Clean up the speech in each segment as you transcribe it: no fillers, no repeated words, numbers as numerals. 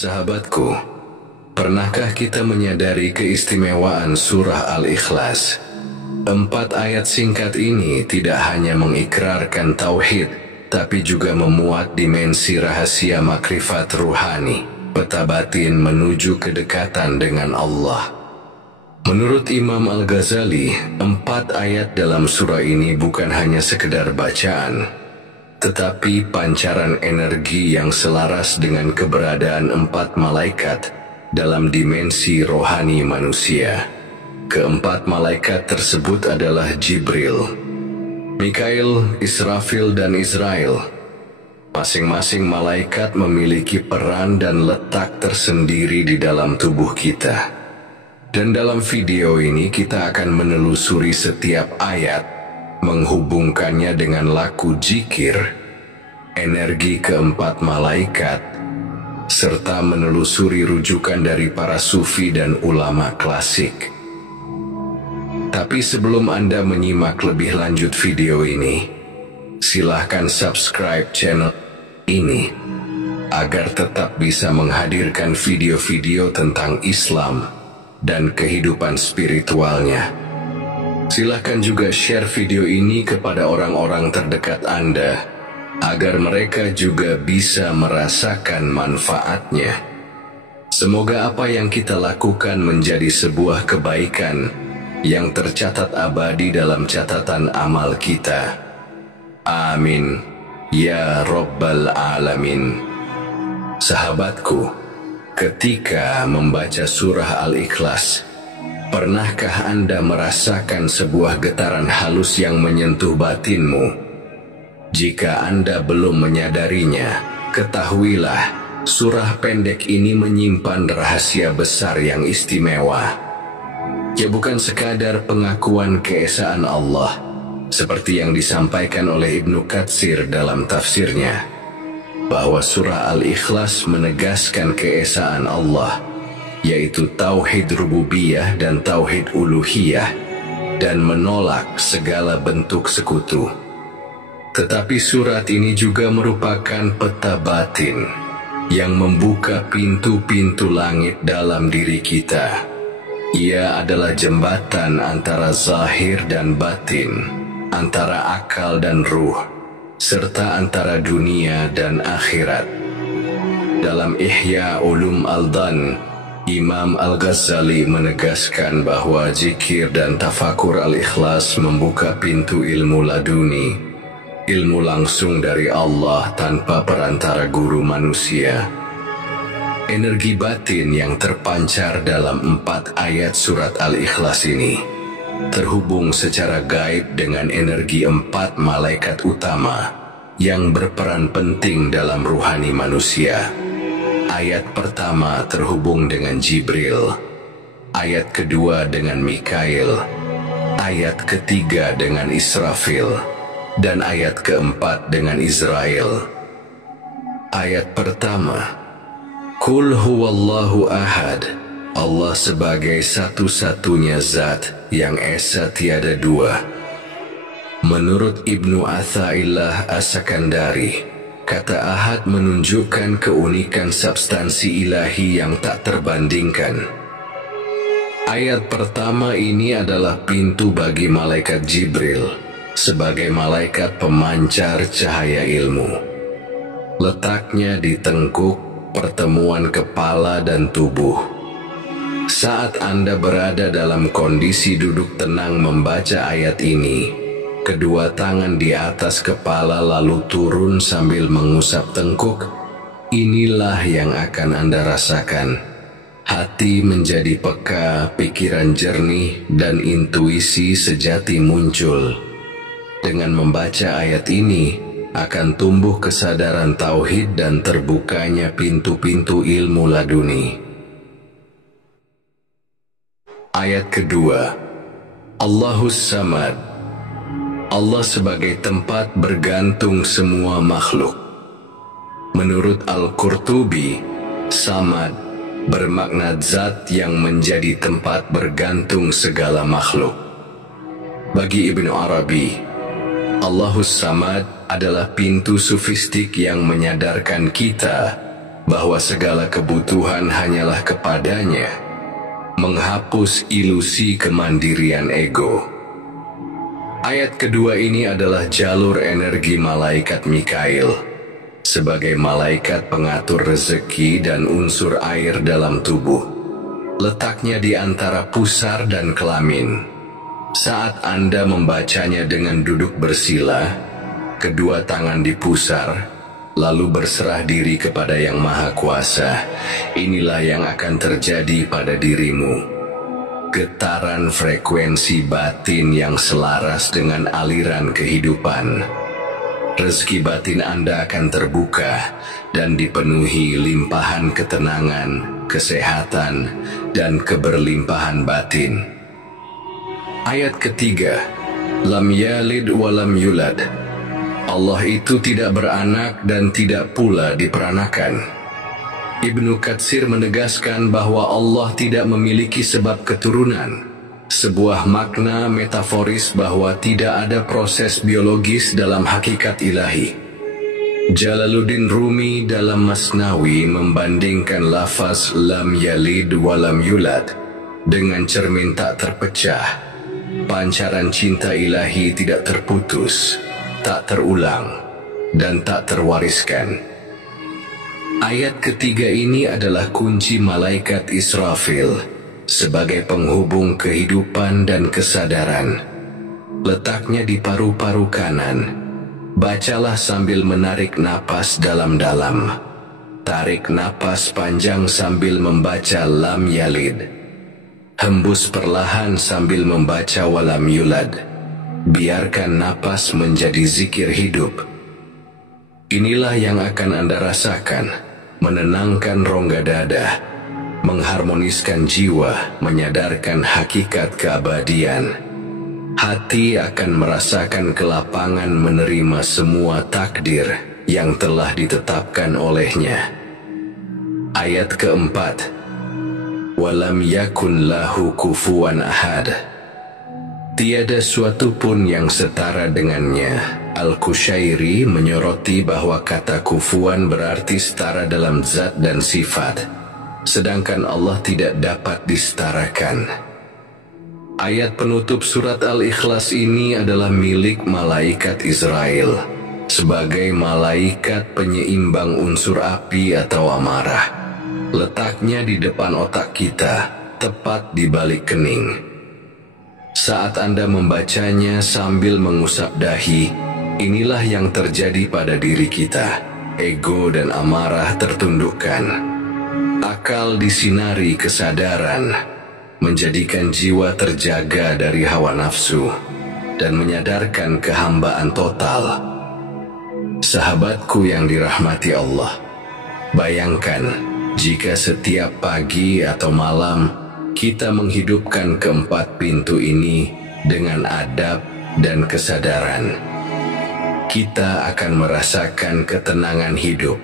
Sahabatku, pernahkah kita menyadari keistimewaan surah Al-Ikhlas? 4 ayat singkat ini tidak hanya mengikrarkan tauhid, tapi juga memuat dimensi rahasia makrifat ruhani, peta batin menuju kedekatan dengan Allah. Menurut Imam Al-Ghazali, 4 ayat dalam surah ini bukan hanya sekedar bacaan, tetapi pancaran energi yang selaras dengan keberadaan 4 malaikat dalam dimensi rohani manusia. Keempat malaikat tersebut adalah Jibril, Mikail, Israfil, dan Israel. Masing-masing malaikat memiliki peran dan letak tersendiri di dalam tubuh kita. Dan dalam video ini kita akan menelusuri setiap ayat, menghubungkannya dengan laku zikir, energi keempat malaikat, serta menelusuri rujukan dari para sufi dan ulama klasik. Tapi sebelum Anda menyimak lebih lanjut video ini, silahkan subscribe channel ini agar tetap bisa menghadirkan video-video tentang Islam dan kehidupan spiritualnya. Silahkan juga share video ini kepada orang-orang terdekat Anda, agar mereka juga bisa merasakan manfaatnya. Semoga apa yang kita lakukan menjadi sebuah kebaikan yang tercatat abadi dalam catatan amal kita. Amin. Ya Rabbal Alamin. Sahabatku, ketika membaca surah Al-Ikhlas, pernahkah Anda merasakan sebuah getaran halus yang menyentuh batinmu? Jika Anda belum menyadarinya, ketahuilah, surah pendek ini menyimpan rahasia besar yang istimewa. Ya, bukan sekadar pengakuan keesaan Allah, seperti yang disampaikan oleh Ibnu Katsir dalam tafsirnya, bahwa surah Al-Ikhlas menegaskan keesaan Allah, yaitu tauhid rububiyah dan tauhid uluhiyah, dan menolak segala bentuk sekutu. Tetapi surat ini juga merupakan peta batin yang membuka pintu-pintu langit dalam diri kita. Ia adalah jembatan antara zahir dan batin, antara akal dan ruh, serta antara dunia dan akhirat. Dalam Ihya Ulum Al-Dan, Imam Al-Ghazali menegaskan bahwa zikir dan tafakur Al-Ikhlas membuka pintu ilmu laduni, ilmu langsung dari Allah tanpa perantara guru manusia. Energi batin yang terpancar dalam 4 ayat surat Al-Ikhlas ini terhubung secara gaib dengan energi 4 malaikat utama yang berperan penting dalam ruhani manusia. Ayat pertama terhubung dengan Jibril, ayat kedua dengan Mikail, ayat ketiga dengan Israfil, dan ayat keempat dengan Israel. Ayat pertama, Qul huwallahu ahad, Allah sebagai satu-satunya zat yang esa tiada dua. Menurut Ibnu Athaillah As-Sakandari, kata ahad menunjukkan keunikan substansi ilahi yang tak terbandingkan. Ayat pertama ini adalah pintu bagi malaikat Jibril sebagai malaikat pemancar cahaya ilmu. Letaknya di tengkuk pertemuan kepala dan tubuh. Saat Anda berada dalam kondisi duduk tenang membaca ayat ini, kedua tangan di atas kepala lalu turun sambil mengusap tengkuk. Inilah yang akan Anda rasakan. Hati menjadi peka, pikiran jernih, dan intuisi sejati muncul. Dengan membaca ayat ini, akan tumbuh kesadaran tauhid dan terbukanya pintu-pintu ilmu laduni. Ayat kedua, Allahus Samad, Allah sebagai tempat bergantung semua makhluk. Menurut Al-Qurtubi, Samad bermakna zat yang menjadi tempat bergantung segala makhluk. Bagi Ibnu Arabi, Allahus Samad adalah pintu sufistik yang menyadarkan kita bahwa segala kebutuhan hanyalah kepadanya, menghapus ilusi kemandirian ego. Ayat kedua ini adalah jalur energi malaikat Mikail sebagai malaikat pengatur rezeki dan unsur air dalam tubuh. Letaknya di antara pusar dan kelamin. Saat Anda membacanya dengan duduk bersila, kedua tangan di pusar, lalu berserah diri kepada Yang Maha Kuasa, inilah yang akan terjadi pada dirimu. Getaran frekuensi batin yang selaras dengan aliran kehidupan. Rezeki batin Anda akan terbuka dan dipenuhi limpahan ketenangan, kesehatan, dan keberlimpahan batin. Ayat ketiga, lam yalid walam yulad. Allah itu tidak beranak dan tidak pula diperanakan. Ibnu Katsir menegaskan bahwa Allah tidak memiliki sebab keturunan, sebuah makna metaforis bahwa tidak ada proses biologis dalam hakikat ilahi. Jalaluddin Rumi dalam Masnawi membandingkan lafaz lam yalid walam yulad dengan cermin tak terpecah. Pancaran cinta ilahi tidak terputus, tak terulang, dan tak terwariskan. Ayat ketiga ini adalah kunci malaikat Israfil sebagai penghubung kehidupan dan kesadaran. Letaknya di paru-paru kanan. Bacalah sambil menarik napas dalam-dalam. Tarik napas panjang sambil membaca lam yalid. Hembus perlahan sambil membaca walam yulad. Biarkan napas menjadi zikir hidup. Inilah yang akan Anda rasakan, menenangkan rongga dada, mengharmoniskan jiwa, menyadarkan hakikat keabadian. Hati akan merasakan kelapangan menerima semua takdir yang telah ditetapkan olehnya. Ayat keempat, walam yakun lahu kufuwan ahad. Tiada suatu pun yang setara dengannya. Al-Qushairi menyoroti bahwa kata kufuwan berarti setara dalam zat dan sifat, sedangkan Allah tidak dapat disetarakan. Ayat penutup surat Al-Ikhlas ini adalah milik malaikat Israel sebagai malaikat penyeimbang unsur api atau amarah. Letaknya di depan otak kita, tepat di balik kening. Saat Anda membacanya sambil mengusap dahi, inilah yang terjadi pada diri kita. Ego dan amarah tertundukkan. Akal disinari kesadaran, menjadikan jiwa terjaga dari hawa nafsu, dan menyadarkan kehambaan total. Sahabatku yang dirahmati Allah, bayangkan jika setiap pagi atau malam kita menghidupkan keempat pintu ini dengan adab dan kesadaran, kita akan merasakan ketenangan hidup.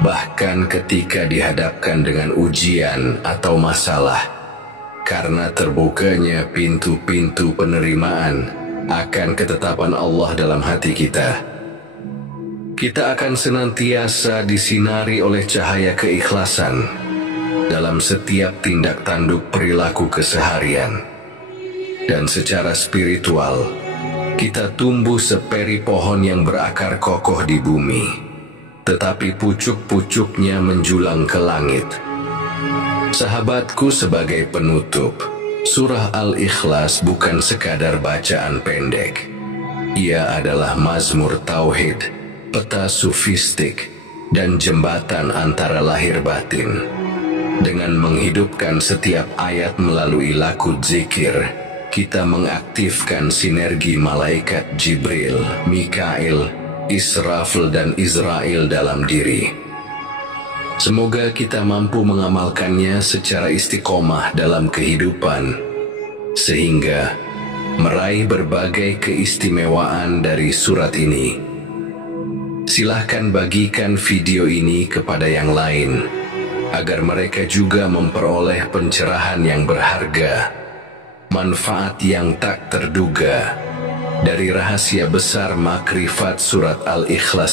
Bahkan ketika dihadapkan dengan ujian atau masalah, karena terbukanya pintu-pintu penerimaan akan ketetapan Allah dalam hati kita. Kita akan senantiasa disinari oleh cahaya keikhlasan dalam setiap tindak tanduk perilaku keseharian. Dan secara spiritual, kita tumbuh seperi pohon yang berakar kokoh di bumi, tetapi pucuk-pucuknya menjulang ke langit. Sahabatku, sebagai penutup, surah Al-Ikhlas bukan sekadar bacaan pendek. Ia adalah mazmur tauhid, peta sufistik, dan jembatan antara lahir batin. Dengan menghidupkan setiap ayat melalui laku zikir, kita mengaktifkan sinergi malaikat Jibril, Mikail, Israfil, dan Israel dalam diri. Semoga kita mampu mengamalkannya secara istiqomah dalam kehidupan, sehingga meraih berbagai keistimewaan dari surat ini. Silahkan bagikan video ini kepada yang lain, agar mereka juga memperoleh pencerahan yang berharga, manfaat yang tak terduga, dari rahasia besar makrifat surat Al-Ikhlas.